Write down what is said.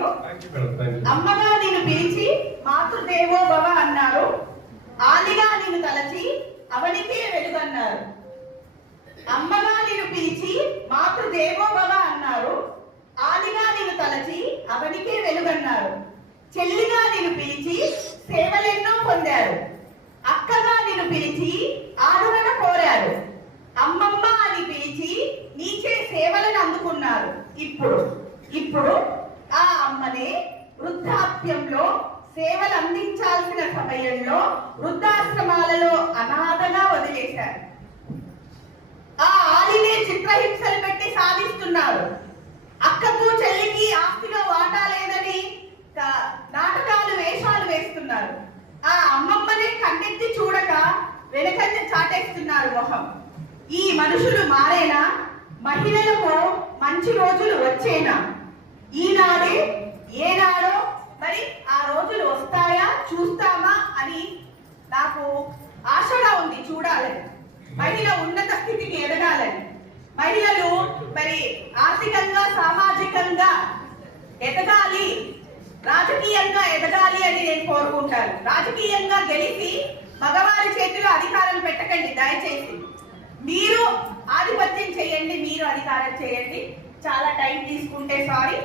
You. అమ్మగా నిన్ను పిలిచి మాతృదేవో భవ అన్నారు, ఆదిగా నిన్ను తలచి అవనికే వెలుగన్నారు. అమ్మగా నిన్ను పిలిచి మాతృదేవో భవ అన్నారు, ఆదిగా నిన్ను తలచి అవనికే వెలుగన్నారు. చెల్లిగా నిన్ను పిలిచి సేవలెన్నో పొందారు, అక్కగా నిన్ను పిలిచి ఆదరణ కోరారు. అమ్మమ్మ అని పిలిచి నీచే సేవలను అందుకున్నారు. ఇప్పుడు ఆ అమ్మనే వృద్ధాప్యంలో సేవలు అందించాల్సిన సమయంలో వృద్ధాశ్రమాలలో అనాథగా వదిలేశారు. ఆ ఆలినే చిత్రహింసలు పెట్టి సాధిస్తున్నారు. అక్కకు చెల్లికి ఆస్తిలో వాటా లేదని నాటకాలు వేషాలు వేస్తున్నారు. ఆ అమ్మమ్మనే కన్నెత్తి చూడక వెనకన్ని చాటేస్తున్నారు మొహం. ఈ మనుషులు మారేనా? మహిళలకు మంచి రోజులు వచ్చేనా? ఈనాడే ఏనాడో మరి ఆ రోజులు వస్తాయా చూస్తామా అని నాకు ఆశగా ఉంది, చూడాలని. మహిళ ఉన్నత స్థితికి ఎదగాలని, మహిళలు మరి ఆర్థికంగా సామాజికంగా ఎదగాలి, రాజకీయంగా ఎదగాలి అని నేను కోరుకుంటాను. రాజకీయంగా గెలిచి మగవారి చేతిలో అధికారం పెట్టకండి దయచేసి. మీరు ఆధిపత్యం చేయండి, మీరు అధికారం చేయండి. చాలా టైం తీసుకుంటే సారీ.